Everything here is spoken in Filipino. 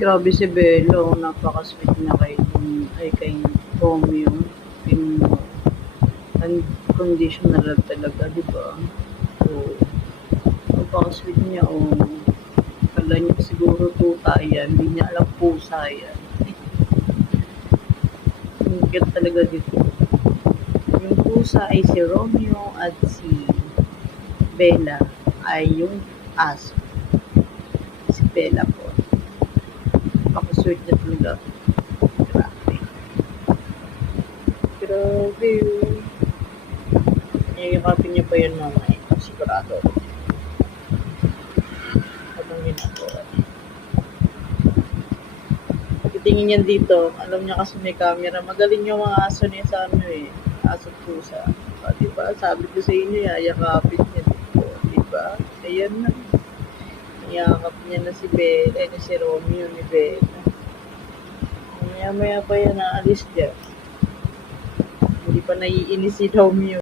Grabe si Bella, oh, napaka-sweet niya kay Romeo. Pin unconditional love talaga, 'di ba? Oo, napaka-sweet niya, oh. Akala niya siguro tuta yan, hindi niya alam pusa yan. Ang cute talaga dito. Yung pusa ay si Romeo at si Bella ay yung aso. Si Bella po. Napaka-sweet niya talaga. Grabe. Grabe, oh. Yayakapin niya pa yan mamaya. Sigurado. Habang ginagawa. Titingin yan dito. Alam niya kasi may camera. Magaling yung mga aso niya sa ano eh. Aso at pusa. Diba? Sabi ko sa inyo, yayakapin niya dito. Diba? Ayan na. Niyakap niya na si Bella. Na si Romeo ni Bella. Maya-maya pa yan naalis dyan. Hindi pa naiinis si Romeo.